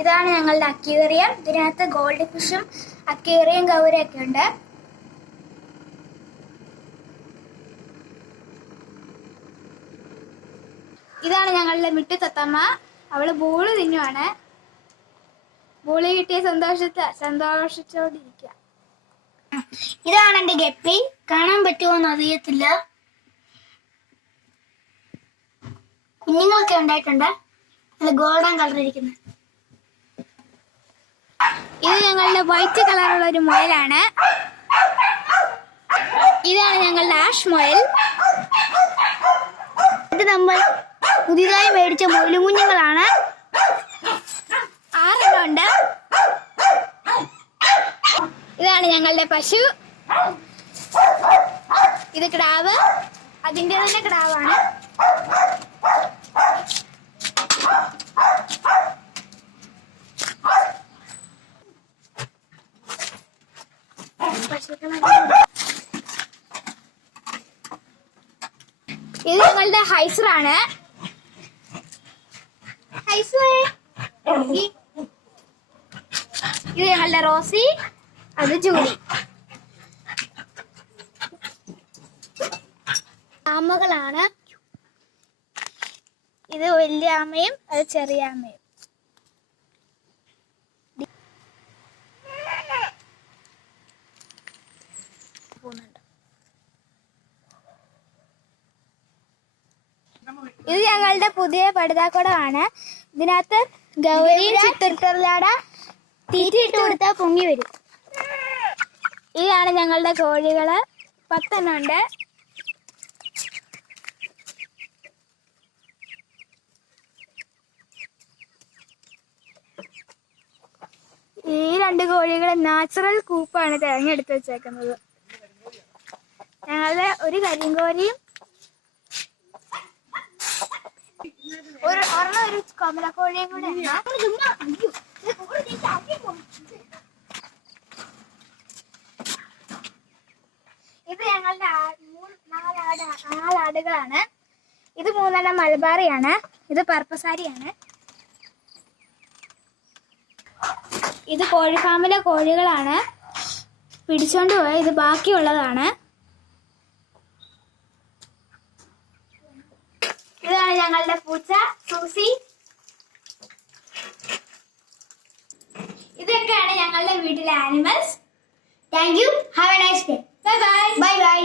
ഇതാണ് ഞങ്ങളുടെ അക്വേറിയം. ഇതിനകത്ത് ഗോൾഡ് ഫിഷും അക്വേറിയം ഗൗരയൊക്കെ ഉണ്ട്. ഇതാണ് ഞങ്ങളുടെ മിട്ടു തത്തമ്മ. അവള് ബോള് തിന്നുവാണ്. ബോള് കിട്ടിയ സന്തോഷിച്ചോണ്ടിരിക്കുക. ഇതാണ് എന്റെ ഗപ്പി. കാണാൻ പറ്റുമോന്ന് അറിയത്തില്ല. കുഞ്ഞുങ്ങളൊക്കെ ഉണ്ടായിട്ടുണ്ട്. നല്ല ഗോൾഡൻ കളർ ഇരിക്കുന്നത്. ഇത് ഞങ്ങളുടെ വൈറ്റ് കളറുള്ള ഒരു മുയലാണ്. ഇതാണ് ഞങ്ങളുടെ ആഷ് മുയൽ. ഇത് നമ്മൾ പുതിയതായി മേടിച്ച മുയലും കുഞ്ഞുങ്ങളാണ്. 6 എണ്ണം ഉണ്ട്. ഇതാണ് ഞങ്ങളുടെ പശു. ഇത് കിടാവ്. അതിൻ്റെ തന്നെ കിടാവാണ്. ഇത് ഞങ്ങളുടെ ഹൈസറാണ്. ഇത് ഞങ്ങളുടെ റോസി. അത് ജൂലി. ആമകളാണ്. ഇത് വലിയ ആമയും അത് ചെറിയ ആമയും. ഇത് ഞങ്ങളുടെ പുതിയ പടുതാക്കുടമാണ്. ഇതിനകത്ത് ഗൗരിയും ചിത്രലാട തീറ്റിയിട്ട് കൊടുത്താൽ പൊങ്ങി വരും. ഇതാണ് ഞങ്ങളുടെ കോഴികള്. 10 എണ്ണം ഉണ്ട്. ഈ 2 കോഴികൾ നാച്ചുറൽ കൂപ്പാണ് തിരഞ്ഞെടുത്ത് വെച്ചേക്കുന്നത്. ഞങ്ങളുടെ ഒരു കരിങ്കോഴിയും ഒരു കമലക്കോഴിയും കൂടെ. ഇത് ഞങ്ങളുടെ 4 ആടുകളാണ്. ഇത് 3 എണ്ണം മലബാറിയാണ്. ഇത് പർപ്പസാരിയാണ്. ഇത് കോഴി ഫാമിലെ കോഴികളാണ്. പിടിച്ചോണ്ട് പോയ ഇത് ബാക്കിയുള്ളതാണ്. ഇതാണ് ഞങ്ങളുടെ പൂച്ച സൂസി. ഇതൊക്കെയാണ് ഞങ്ങളുടെ വീട്ടിലെ animals. Thank you. Have A nice day. Bye bye. Bye bye.